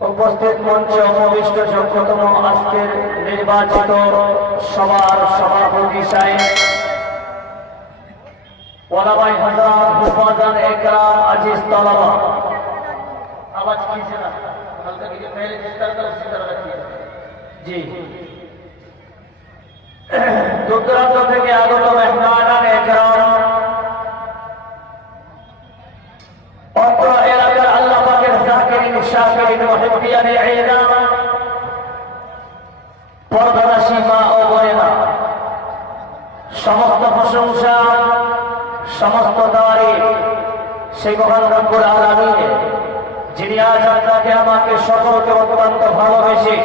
উপস্থিত মঞ্চে উপবিষ্ট যোগ্যতম আজকের নির্বাচিত সভার সভাপতি সাহেব ওলামাই হযরত হুফাজান একরাম আজিজ তলবা आवाज कीजिए ना हल्का कीजिए पहले जिस तरह था उसी तरह रखिए जी दूरांत থেকে আগত মেহমান একরাম অত্র এলাকার আল্লাহ পাকের জাকিরিন শাকিরিন মুহিব্বিয়ান ইলাম পরদাশী মা ও বোনেরা সমস্ত প্রশংসা সমস্ত তারিফ সেই মহান রব্বুল আলামিনের যিনি আজ আপনাকে আমাকে সকলকে অত্যন্ত ভালোবেসে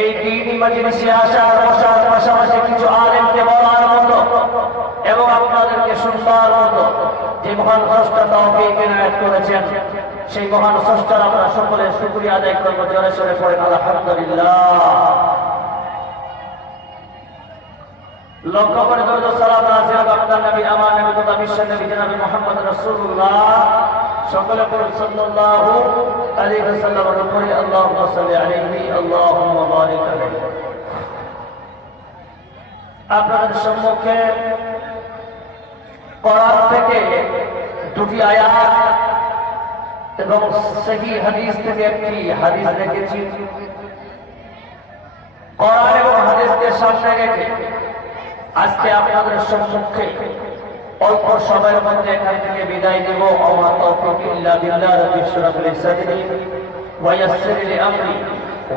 এই দ্বীনি মজলিসে আসার বসার পাশাপাশি কিছু আলেমকে বলার মতো এবং আপনাদেরকে শুনবার মতো যে মহান স্রষ্টা তৌফিক ইনায়াত করেছেন সেই মহান স্রষ্টার আমরা সকলে শুকরিয়া আদায় করব। জোরে সোরে পড়েন আলহামদুলিল্লাহ। লক্ষ্য করে দরুদ সালাম নাযিল আপনার নবী আমার নবী তথা বিশ্ব নবী জনাব মুহাম্মদ রাসূলুল্লাহ সকলে পড়ুন সাল্লাল্লাহু আলাইহি ওয়াসাল্লামের উপরে আল্লাহুম্মা সাল্লি আলাইহি আল্লাহুম্মা বারিক আলাইহি। আপনাদের সম্মুখে কোরআন থেকে দুটি আয়াত এবং সহিহ হাদিস থেকে একটি হাদিস রেখেছি। কোরআন এবং হাদিসকে সামনে রেখে আজকে আপনাদের সম্মুখে অল্প সময়ের মধ্যে এখান থেকে বিদায় দেব। ওয়া তাওফিক ইল্লা বিল্লাহ রাব্বি ইশরাহ লি সাদরি ওয়া ইয়াসসির লি আমরি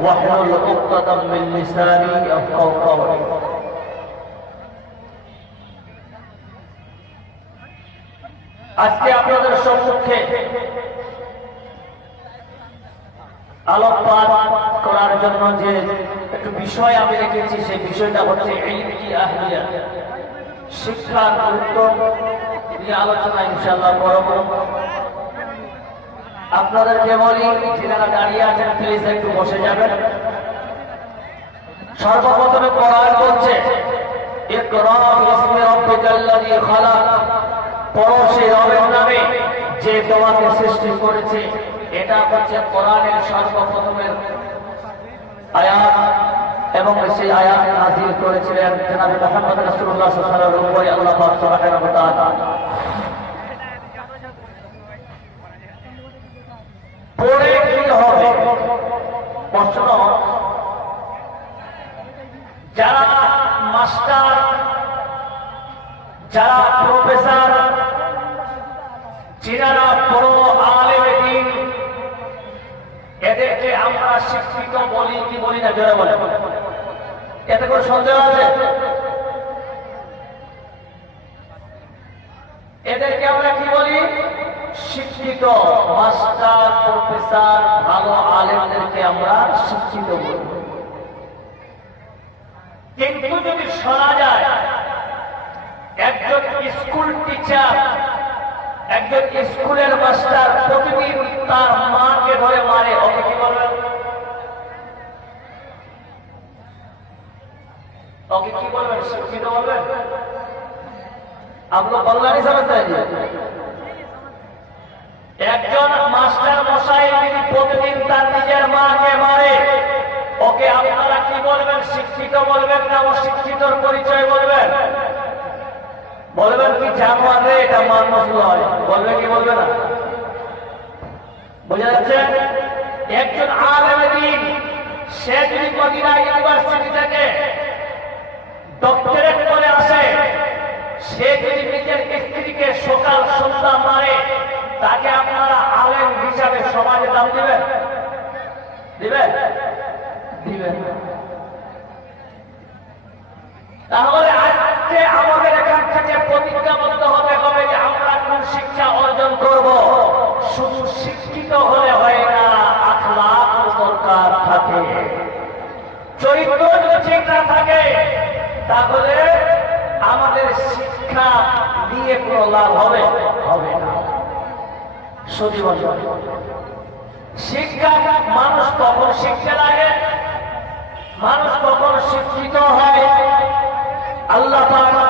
ওয়াহলুল উকতাতাম মিন লিসানি ইয়াফকাহু কওলি। আজকে আপনাদের সম্মুখে আলোকপাত করার জন্য যে একটু বিষয় আমি রেখেছি সেই বিষয়টা হচ্ছে ইলমি আহলিয়া, শিক্ষার গুরুত্ব নিয়ে আলোচনা ইনশাআল্লাহ করব। আপনাদেরকে বলি যারা দাঁড়িয়ে আছেন প্লিজ একটু বসে যাবেন। সর্বপ্রথমে কোরআন বলছে ইকরা বিসমি রাব্বিকাল্লাযী খালাক, পড়ো সেই রবের নামে যে তোমাকে সৃষ্টি করেছে। এটা হচ্ছে কোরআনের সর্বপ্রথমের আয়াত এবং সেই আয়াত নাযিল করেছিলেন জনাব মুহাম্মদ রাসূলুল্লাহ সাল্লাল্লাহু আলাইহি ওয়াসাল্লামের উপরে আল্লাহ পাক সুবহানাহু ওয়া তাআলা। পড়ে কি হবে প্রশ্ন? যারা মাস্টার, যারা প্রফেসর, যারা বড় আলেম দ্বীন, এদেরকে আমরা শিক্ষিত বলি কি বলি না? যারা বলে এতে কোনো সন্দেহ আছে? এদেরকে আমরা কি বলি? শিক্ষিত। মাস্টার, প্রফেসর, ভালো আলেমদেরকে আমরা শিক্ষিত বলি। কিন্তু যদি শোনা যায় একজন স্কুল টিচার, একজন স্কুলের মাস্টার প্রতিদিন তার মাকে ধরে মারে, ওকে কি বলবেন? ওকে কি বলবেন? শিক্ষিত বলবেন? আপনার কল্যাণী সমস্যা। একজন মাস্টার মশাই তিনি প্রতিদিন তার নিজের মাকে মারে, ওকে আপনারা কি বলবেন? শিক্ষিত বলবেন না অশিক্ষিতর পরিচয় বলবেন? বলবেন কি জানোয়ার রে, এটা মানুষ নয়, বলবে কি বলবে না? বোঝা যাচ্ছে? একজন আলেম দ্বীন সে যদি মদিনা ইউনিভার্সিটি থেকে ডক্টরেট করে আসে, সে যদি নিজের স্ত্রীকে সকাল সন্ধ্যা মারে, তাকে আপনারা আলেম হিসাবে সমাজে দাম দিবেন? দিবেন? দিবেন। তাহলে আজকে আমাদের এখান থেকে প্রতিজ্ঞাবদ্ধ হতে হবে যে আমরা কোন শিক্ষা অর্জন করব। শুধু শিক্ষিত হলে হয় না, আখলাক দরকার থাকে। চরিত্র যদি ঠিক না থাকে তাহলে আমাদের শিক্ষা দিয়ে কোনো লাভ হবে না। সত্যি বলছি, শিক্ষা মানুষ কখন শিখতে লাগে, মানুষ কখন শিক্ষিত হয়? আল্লাহ তাআলা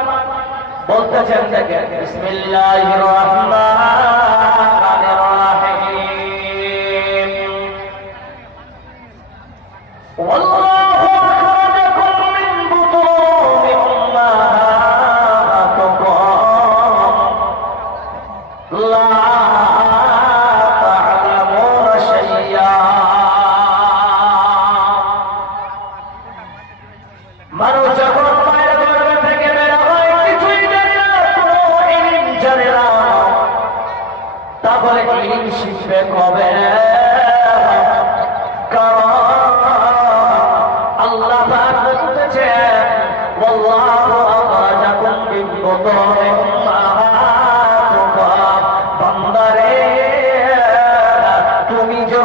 বলতেছেন দেখেন, বিসমিল্লাহির রহমানির রহিম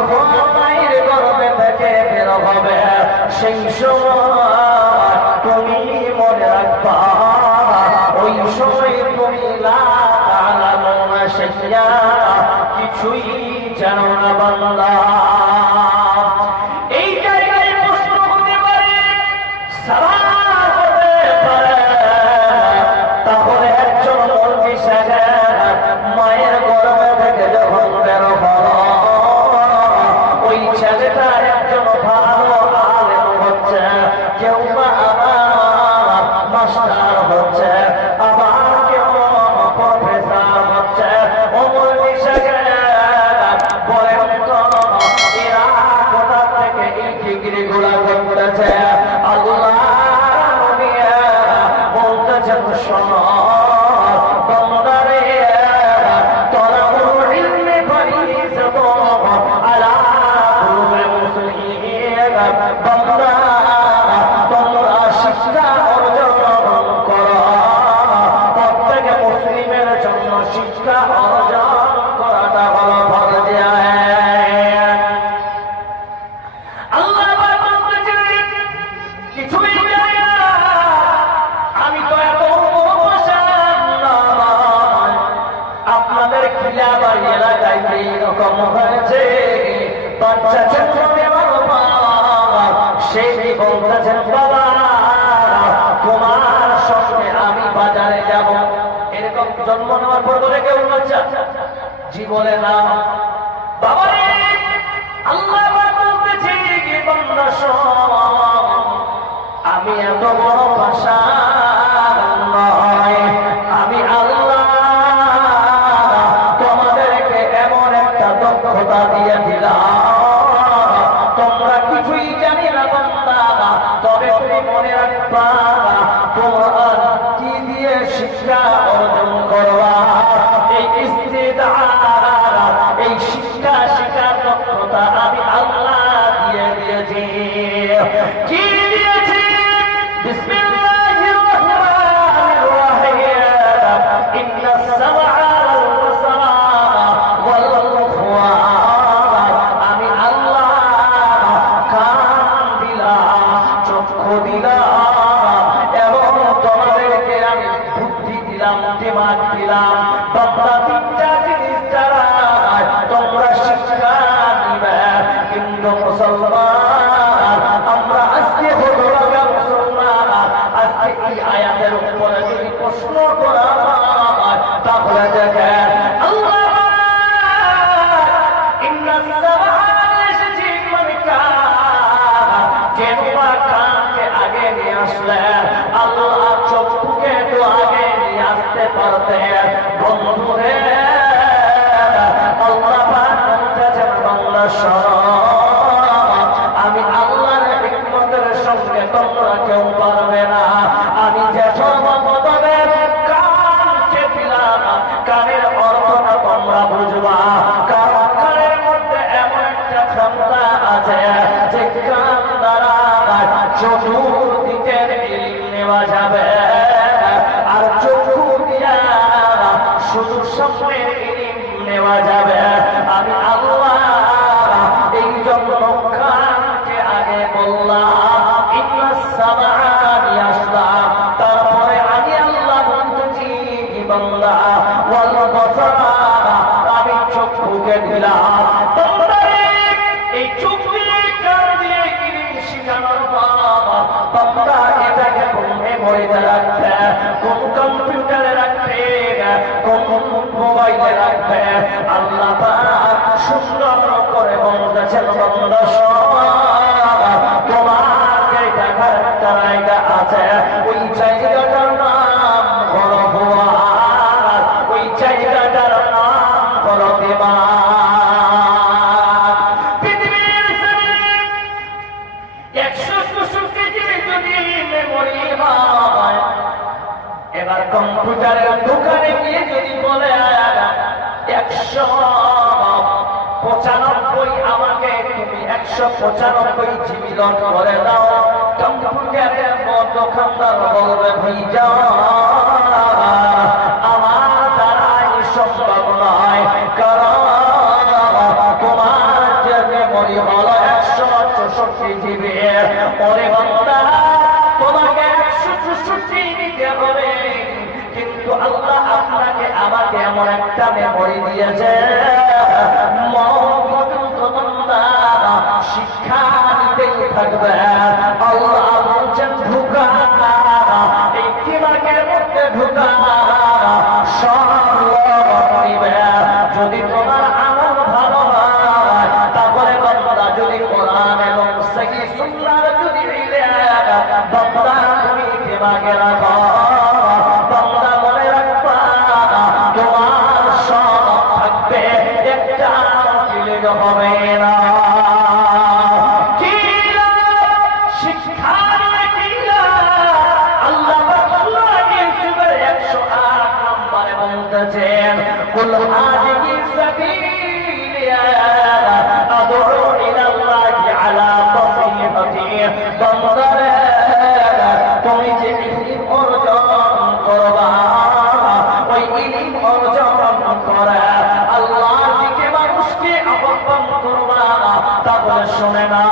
যখন মায়ের গর্ভে থেকে বের হবে সেই সময় তুমি মনে রাখবা ওই সময় তুমি কিছুই জানো না বান্দা। এই জায়গায় প্রশ্ন হতে পারে, সওয়াল হতে পারে, তাহলে একজন মৌলবী সাহেব মায়ের গর্ভে থেকে যখন বের হলো ওই ছেলেটা একজন ভালো আলেম হচ্ছে, কেউ বা আবার মাস্টার হচ্ছে, আবার কেউ প্রফেসর হচ্ছে। ও মৌলবী সাহেব বলেন তো এরা কোথা থেকে এই ডিগ্রি গুলা করতেছে? আল্লাহ বলতেছেন শোনো বান্দারে, তোরা ইলমে ফরিজত আলা কুল্লি মুসলিম, বান্দা তোমরা শিক্ষা অর্জন করো। প্রত্যেক মুসলিমের জন্য শিক্ষা অর্জন করাটা হলো ফরজ আইন। আল্লাহ বলতেছেন কিছুই জানি না, আমি তো এত আপনাদের খিলাবাড়ি এলাকায় এইরকম হয়েছে, বাচ্চা ছেলে সেই বলতেছেন বাবা তোমার সঙ্গে আমি বাজারে যাব। এরকম জন্ম নেওয়ার পর বলে কেউ বাচ্চা জি বলে না। বাবা রে আল্লাহ বলতেছে বান্দা শোন, আমি এত বড় ভাষা নয়, আমি আল্লাহ তোমাদেরকে এমন একটা দক্ষতা দিয়ে দিলাম তোমরা কিছুই জানি না বান্দা, তবে তুমি মনে রাখবা তোমার কি দিয়ে শিক্ষা অর্জন করবা। এই ইস্তেদার, এই শিক্ষা শিক্ষার দক্ষতা আমি আল্লাহ দিয়ে দিয়েছি। কি দিয়েছি? বিসমিল্লাহির রাহমানির রাহিম। ইন্নাস সামআ ওয়াল বাসারা ওয়াল খুওয়ার, আমি আল্লাহ কান দিলাম, চক্ষু দিলাম এবং তোমাদেরকে আমি বুদ্ধি দিলাম, দিমাগ দিলাম। বান্দা তিনটা জিনিস দ্বারা তোমরা শিক্ষা নিবে। কিন্তু মুসলমান আমরা আজকে হতভাগা মুসলমান, আজকে এই আয়াতের উপরে যদি প্রশ্ন করা হয় তাহলে দেখেন আল্লাহ ইন্নাস সামআ এসেছে মানে কান, কেন বা কানকে আগে নিয়ে আসলেন? আল্লাহ চক্ষুকে তো আগে নিয়ে আসতে পারতেন। বন্ধুরে আল্লাহ বলতেছেন বান্দা শোনো, আমি আল্লাহর হিকমতের সঙ্গে তোমরা কেউ পারবে না। আমি যে সর্বপ্রথমে কানকে দিলাম, কানের অর্থটা তোমরা বুঝবা, কারণ কানের মধ্যে এমন একটা ক্ষমতা আছে যে কান দ্বারা চতুর্দিকের ইলম নেওয়া যাবে, আর চক্ষু দিয়া শুধু সামনের ইলম নেওয়া যাবে। আমি আল্লাহ এই জন্য কানকে আগে বললাম, ইন্নাস সামআ নিয়ে আসলাম, তারপরে আমি আল্লাহ বলতেছি বান্দা ওয়াল বাসারা, আমি চক্ষুকে দিলাম। তোমরা এই চক্ষু দিয়ে কান দিয়ে ইলম শিখানোর পর বান্দা এটাকে কোন মেমোরিতে রাখবে, কোন কম্পিউটারে রাখবে, কোন মোবাইলে রাখবে। আল্লাহ পাক সুন্দর করে বলতেছেন বান্দা শোন, তোমাকে দেখার একটা জায়গা আছে, ওই জায়গাটার নাম হলো হুয়ার, ওই জায়গাটার নাম হলো দিমাগ। পৃথিবীর জমিনে 164 কেজি যদি মেমোরি হয়, এবার কম্পিউটারের দোকানে গিয়ে যদি বলে 195 আমাকে তুমি 195 জিবি লট করে দাও, কম্পিউটারের দোকানদার বলবে ভাইয়া আমার দ্বারাই সম্ভব নয়, কারণ তোমার জন্য মেমরি হলো 164 জিবি। ওরে বান্দা, তোমাকে 164 নিতে হবে, কিন্তু আল্লাহ আপনাকে আমাকে এমন একটা মেমরি দিয়েছে, মরণ পর্যন্ত বান্দা শিক্ষা দিতেই থাকবে। আল্লাহ বলছেন ঢুকা, এই দিমাগের মধ্যে ঢুকা, সব নিবে। যদি তোমার আমল ভালো হয়, তাহলে বান্দা যদি কোরআন এবং সহিহ সুন্নাহর যদি মিলে, বান্দা তুমি দিমাগে রাখো, বান্দা মনে রাখবা, তোমার সব থাকবে, একটা কিলে হবে না। قل هذه سبيلي أدعو إلى الله على بصيرة। তুমি যে ইলম অর্জন করবা, ওই ইলম অর্জন করে আল্লাহর দিকে মানুষকে আহ্বান করবা। তারপরে শুনে না,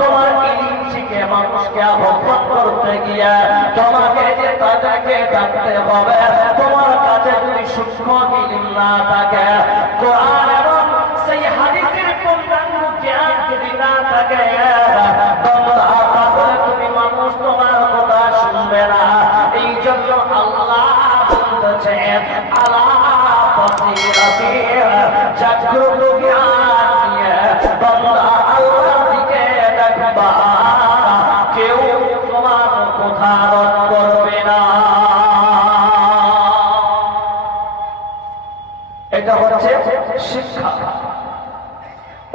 তোমার ইলম শিখে মানুষকে আহ্বান করতে গিয়ে তোমাকে যে তাদেরকে ডাকতে হবে, তোমার কাছে যদি সূক্ষ্ম ইলম না থাকে, কোরআন এবং সেই হাদিসের পূর্ণাঙ্গ জ্ঞান যদি না থাকে, তাহলে তুমি মানুষ তোমার কথা শুনবে না। এই জন্য আল্লাহ বলতেছেন আলা বসীরাতি, জাগ্রত জ্ঞান নিয়ে বান্দা আল্লাহর দিকে ডাকবা, কেউ তোমার কথা রদ করবে না। এটা হচ্ছে শিক্ষা।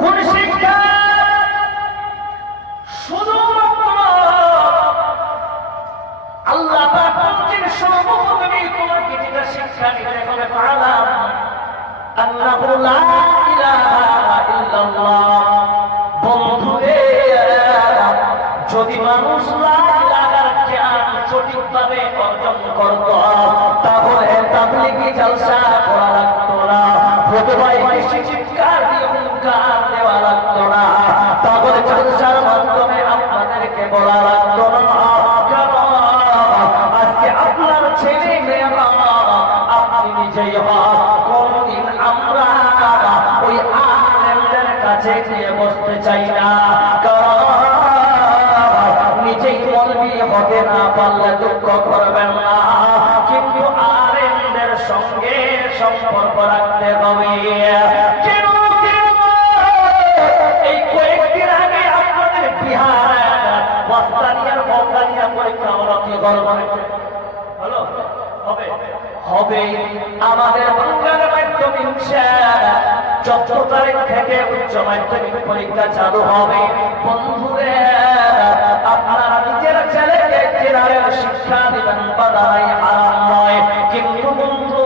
কোন শিক্ষা? শুধুমাত্র আল্লাহ পাক বলেন সর্বপ্রথমে তোমাকে যেটা শিক্ষা নিতে হবে, ফালাম আল্লাহু লা ইলাহা ইল্লাল্লাহ। বন্ধুরে, যদি মানুষ লা ইলাহার জ্ঞান সঠিকভাবে অর্জন করত, তাহলে তাবলীগি জলসা করা লাগতো না, প্রতিবাই বেশি চিৎকার দিয়ে হুঙ্কার দেওয়া লাগতো না, তাহলে জলসার মাধ্যমে আপনাদেরকে বলা লাগতো না। আজকে আপনার ছেলে মেয়েরা, আপনি নিজেই কোনদিন আমরা ওই আলেমদের কাছে গিয়ে বসতে চাই না, নিজেই মলবি হতে না পারলে দুঃখ করবেন না, কিন্তু আলেমদের সঙ্গে সম্পর্ক রাখতে হবে। এই কয়েকদিন আগে আপনাদের বিহার ওয়াস্তানিয়ার বঙ্গালিয়া পরীক্ষা হলো, কি হলো? হবে আমাদের বাংলার মাধ্যমিক 14 তারিখ থেকে উচ্চ মাধ্যমিক পরীক্ষা চালু হবে। বন্ধুরে, আপনারা নিজের ছেলেকে জেনারেল শিক্ষা দিবেন, বাধাই আরাম নয়, কিন্তু বন্ধু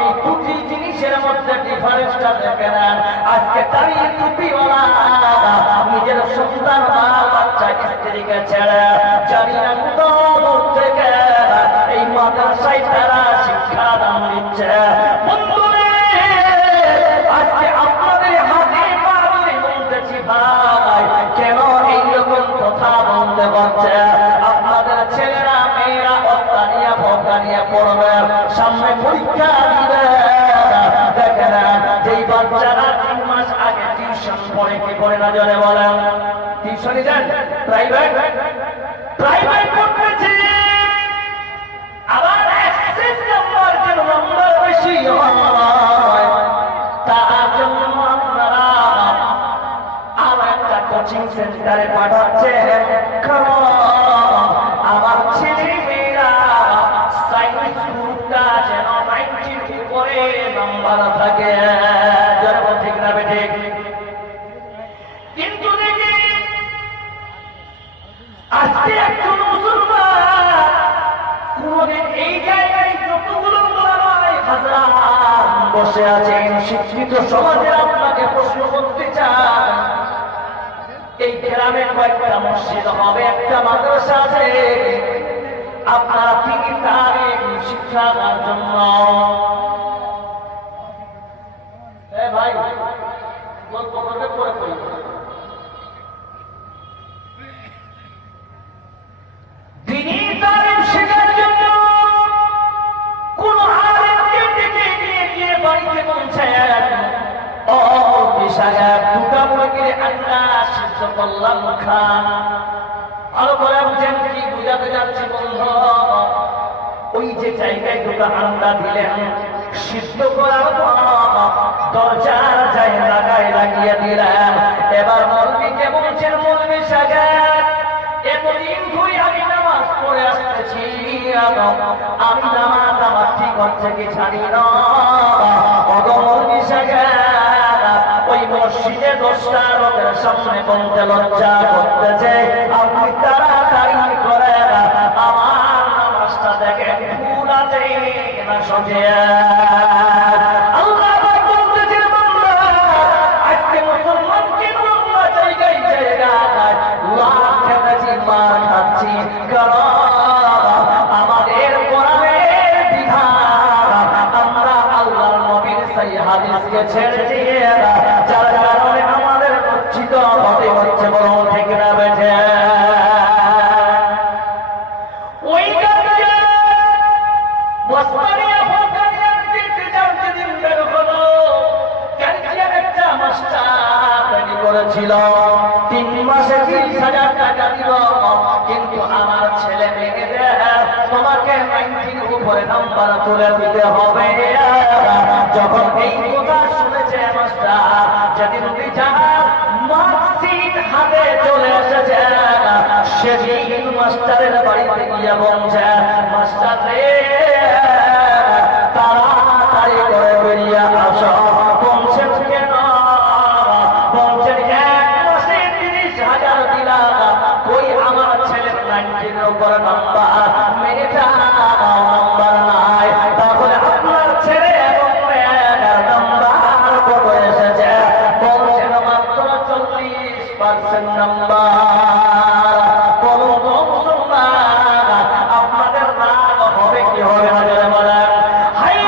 এই দুটি জিনিসের মধ্যে ডিফারেন্সটা দেখে নেন। আজকে দাঁড়িয়ে টুপিওয়ালা নিজের সন্তান বাচ্চা স্ত্রীকে ছেড়ে জানি না দূর থেকে এই মাদ্রাসায় তারা শিক্ষা দান দিচ্ছে। বন্ধুরে, আজকে আপনাদের হাতে পা ধরে বলতেছি, ভাই কেন এইরকম কথা বলতে পারছে? আপনাদের ছেলেরা মেয়েরা অস্তানিয়া ভগানিয়া পড়বে, সামনে পরীক্ষা দিবে। দেখেন যেই বাচ্চারা 3 মাস আগে টিউশন পড়ে, কি পড়ে না জনে বলেন, টিউশনই যান, প্রাইভেট পড়তেছে, আবার এক্সেস নাম্বার যেন নাম্বার বেশি হয়, তার জন্য আপনারা আর একটা কোচিং সেন্টারে পাঠাচ্ছে। কারণ আমার ছেলে মেয়েরা সায়েন্স গ্রুপটা যেন 90 উপরে নাম্বার থাকে, যারা ঠিক না বেঠে। কিন্তু দেখি আজকে একজন মুসলমান কোনদিন এই জায়গায় যতগুলো বসে আছেন শিক্ষিত সমাজে আপনাকে প্রশ্ন করতে চান, এই গ্রামে কয়েকটা মসজিদ হবে, একটা মাদ্রাসা আছে, আপনারা কি তারিখ শিক্ষা দেওয়ার জন্য ভাই গল্প করবে পরে করি সাহেব দুটা মুরগির আন্ডা সিদ্ধ করলাম খান। ভালো করে বুঝেন কি বুঝাতে যাচ্ছি বন্ধু। ওই যে জায়গায় দুটো আন্ডা দিলেন সিদ্ধ করার পর দরজার জায়গায় লাগিয়ে দিলেন। এবার মৌলবীকে বলছেন, মৌলবী সাহেব এতদিন ধরে আমি নামাজ পড়ে আসতেছি, আমি নামাজ আমার ঠিক হচ্ছে কি জানি না। মৌলবী সাহেব ওই মসজিদে 10টা লোকের সামনে বলতে লজ্জা করতেছে, আপনি তাড়াতাড়ি করে আমার নামাজটা দেখেন ভুল আছে না সঙ্গে। আল্লাহ বলতেছে, বান্দা আজকে মুসলমানকে বাংলা জায়গায় জায়গায় লাখি মার খাচ্ছি, কারণ আমাদের কোরআনের বিধান আমরা আল্লাহর নবীর সেই হাদিসকে ছেড়ে দিয়ে যার কারণে আমাদের লজ্জিত হতে হচ্ছে। বড় ঠিক না বেঠে ওই করেছিল 3 মাসে 30,000 টাকা দিল, কিন্তু আমার ছেলে মেয়েদের তোমাকে 90 উপরে নাম্বার তুলে দিতে হবে। যখন এই কথা শুনেছে মাস্টার, যেদিন মার্কশিট হাতে চলে এসেছে, সেদিন মাস্টারের বাড়িতে গিয়ে বলছে, মাস্টার রে তাড়াতাড়ি করে বেরিয়ে আসো। বলছেন কেন? বলছেন 1 মাসে 30,000 দিলাম, কই আমার ছেলের 90 উপর নাম্বার, মেয়েটা নাম্বার নাই, তাহলে আপনার ছেলে এবং মেয়ের নাম্বার কত এসেছে? বলছেন মাত্র 40% নাম্বার। আপনাদের রাগ হবে কি হবে না? যারা বলে হাই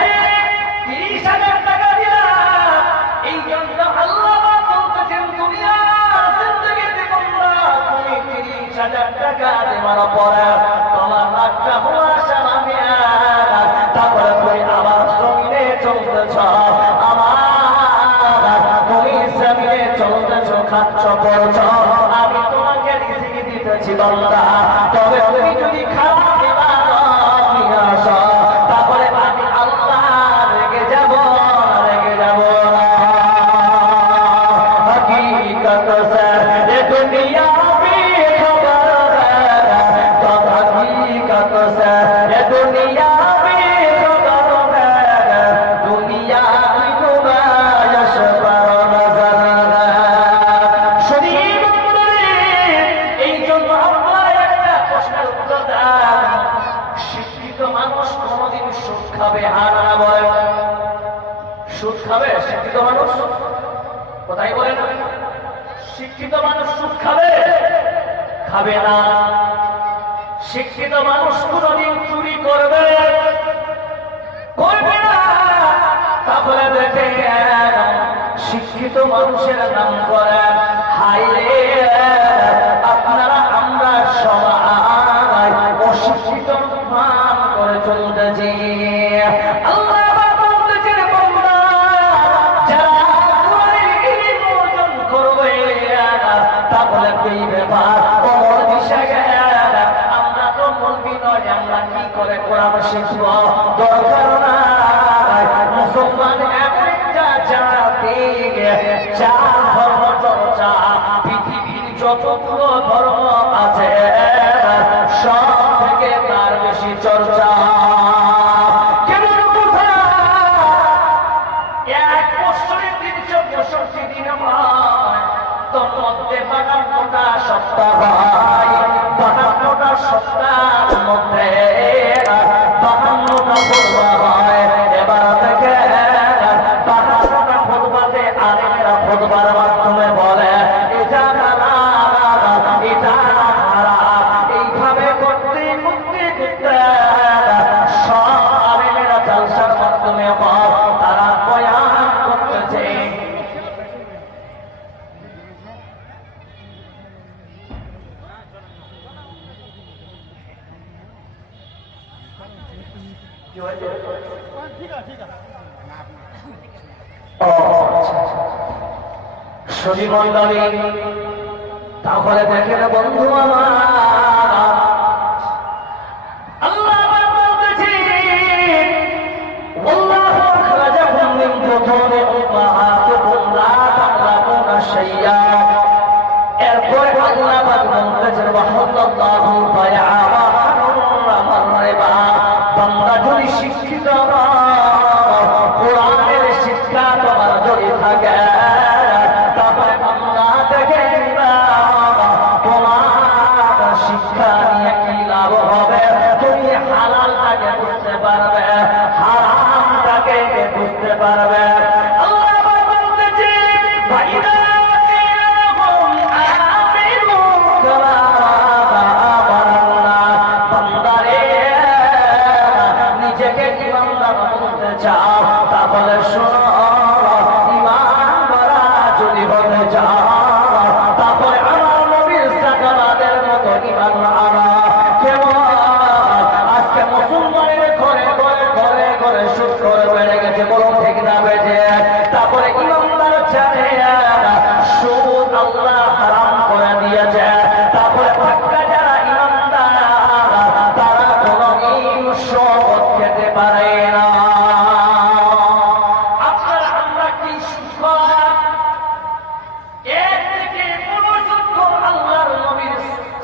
30,000 টাকা দিলাম, এই জন্য আল্লাহ বলতেছেন দুনিয়ার জিন্দেগিতে বান্দা তুমি 30,000 টাকা দেওয়ার পরে তোমার রাগটা হওয়া সামনে, তারপরে তুমি আবার জমিনে চলতেছ, আমার তুমি জমিনে চলতেছ, খাচ্ছ পড়ছ, আমি তোমাকে রিজিক দিতেছি বান্দা। তবে তুমি যদি খারাপ ইবাদত নিয়ে আসো, তারপরে আমি আল্লাহ রেগে যাব, রেগে যাব। हकीकत से ये दुनिया भी खबर है, तो हकीकत से ये दुनिया भी खबर है, दुनिया की नुमाइश पर नजर है। शरीफ এই জন্য আপনারা একটা প্রশ্নের উত্তর দেন, শিক্ষিত মানুষ কোনদিন সুদ খাবে? হ্যাঁ না বলেন, সুদ খাবে শিক্ষিত মানুষ? কোথায় বলেন? শিক্ষিত মানুষ সুদ খাবে? খাবে না। শিক্ষিত মানুষ কোনদিন চুরি করবে? করবে না। তাহলে দেখে শিক্ষিত মানুষের নাম করে হাইরে আপনারা আমরা সবাই অশিক্ষিত মান করে চলতেছি। আল্লাহ তাহলে এই ব্যাপার আমরা তো মৌলবী নয়, আমরা কি করে কোরআন শিখব? দরকার নাই। মুসলমান এমন একটা জাতি যার ধর্ম চর্চা পৃথিবীর যতগুলো ধর্ম আছে সব থেকে তার বেশি চর্চা। কেমন কথা? 1 বছরে 365 দিন হয়, তোর মধ্যে 52টা সপ্তাহ হয়, 52টা সপ্তাহের মধ্যে 52টা ফুটবা হয়। এবার থেকে 52টা ফুটবাতে আরেকটা ফুটবার মাধ্যমে বলে এটা হারাম, এটা হারাম। এইভাবে করতে করতে করতে সব আলেমেরা জালসার মাধ্যমে তারা বয়ান করতেছে। সুধী মণ্ডলী, তাহলে দেখেন বন্ধু আমার, আল্লাহ বলতেছি ওয়াল্লাহু আখরাজাকুম মিন বুতুনি উম্মাহাতিকুম লা তা'লামুনা শাইয়্যা। এরপরে আল্লাহ বলতেছেন ওয়াহাল্লাল্লাহু বাইআ ওয়া হারামা রিবা। তোমরা যদি শিক্ষিত কোরআনের শিক্ষা তোমার যদি থাকে, তাহলে আল্লাহ দেখে তোমার শিক্ষা নিয়ে কি লাভ হবে। তুমি হালালটাকে বুঝতে পারবে, হারামটাকে বুঝতে পারবে। আল্লাহ বলতেছে ভাইরা তাহলে শোনো, ঈমান করা যদি হতে চাও, তারপরে আমার নবীর সাহাবাদের মতো ঈমান আনা। কেমন আজকে মুসলমানের ঘরে ঘরে ঘরে ঘরে সুদ করে বেড়ে গেছে, বলো ঠিক না বেজে। তারপরে ইমানদার জানে সুদ আল্লাহ হারাম করে দিয়েছে। তারপরে পাক্কা যারা ইমানদার তারা কোনোদিন শপথ খেতে পারে না।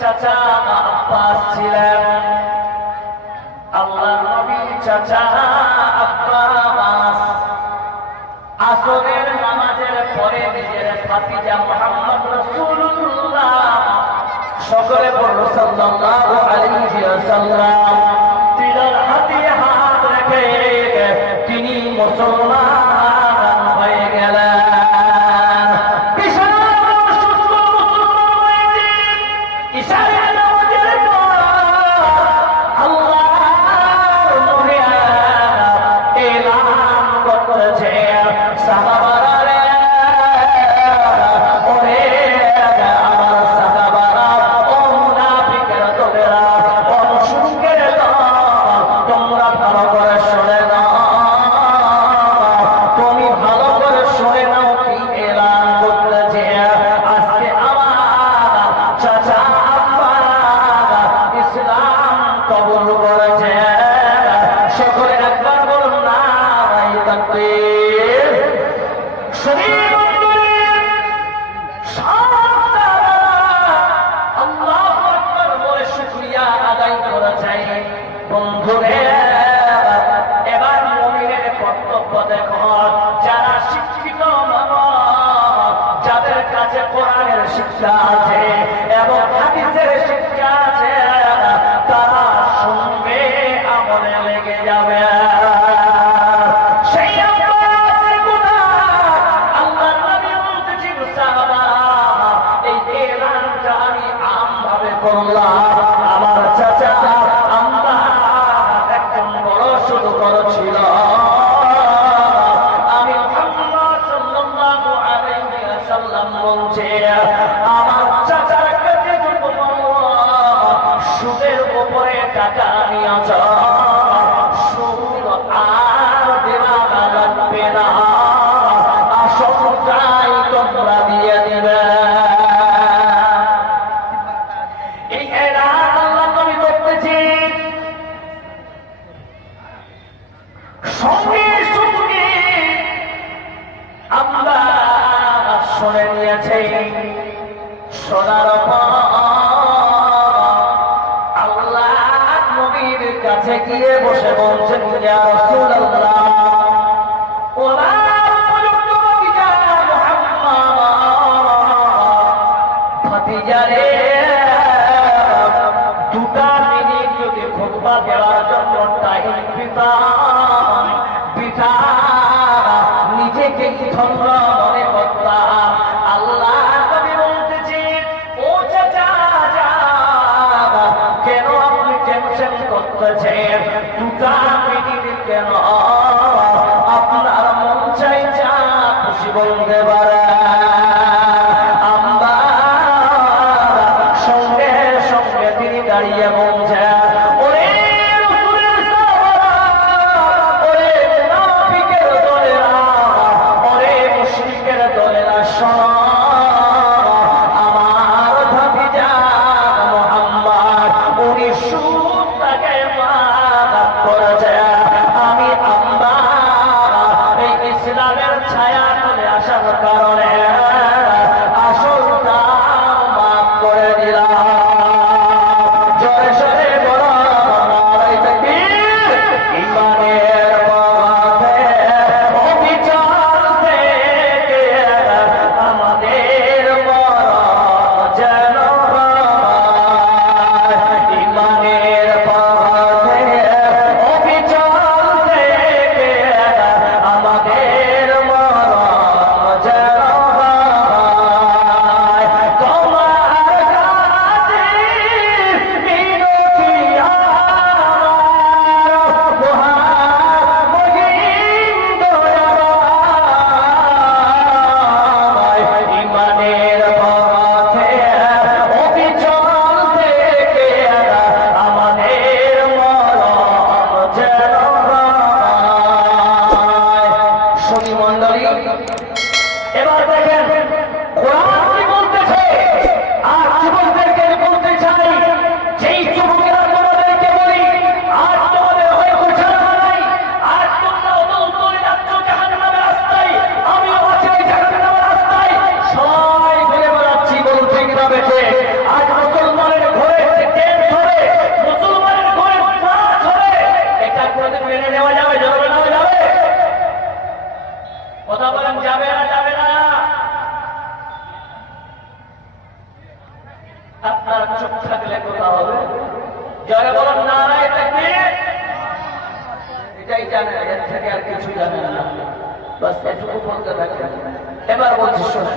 চাচা আব্বাস ছিলেন, আল্লাহর নবীর চাচা আব্বাস আসরের নামাজের পরে নিজের ভাতিজা মুহাম্মদ রাসূলুল্লাহ সকলে পড়ল সাল্লাল্লাহু আলাইহি ওয়াসাল্লাম তিনার হাতে হাত রেখে তিনি মুসলমান হয়ে গেলেন। এবার মুমিনের কর্তব্য দেখো, যারা শিক্ষিত যাদের কাছে কোরআনের শিক্ষা আছে এবং হাদিসের শিক্ষা আছে, তারা শুনবে, আমলে লেগে যাবে। সেই আল্লাহ নবী বলতেছেন সাহাবা, এই এলানটা আমি আমভাবে করলাম। আমার চাচা ছিল, আমি মুহাম্মদ সাল্লাল্লাহু আলাইহি ওয়াসাল্লাম বলছে আমার চাচার কাছে সুদের উপরে টাকা নিয়েছ, সুদ আর দেওয়া লাগবে না, আসলটাই তোমরা দিয়ে দিবে। এই এলান আল্লাহ নবী করতেছি। সঙ্গে সঙ্গে আমরা শুনে নিয়েছি, শোনার পর আল্লাহ নবীর কাছে গিয়ে বসে বলছেন ইয়া রাসূলুল্লাহ, ওরা ভাতিজা মুহাম্মদ, ভাতিজা রে, দুটা মিনিট যদি খুতবা দেওয়ার জন্য টাইম দিতাম, পিতা নিজেকে ধন্য মনে করতাম। আল্লাহ নবী বলতেছি, ও চাচা কেন আপনি টেনশন করতেছেন? দুটা মিনিট কেন, আপনার মন চাই যা খুশি বলতে পারে। আমরা সঙ্গে সঙ্গে তিনি দাঁড়িয়ে বলছেন, হয়েছে। আজ মুসলমানের ঘরে ড্যান্স হবে, মুসলমানের ঘরে নাচ হবে, এটা কোনোদিন মেনে নেওয়া যাবে? যাবে না? যাবে? কথা বলেন, যাবে না? যাবে না? আপনার চোখ থাকলে কথা হবে। যারা বলেন নারায় তাকবীর, এটাই জানে, এর থেকে আর কিছু জানে না। বাস এটুকু বলতে থাকে। এবার বলছি শোনো,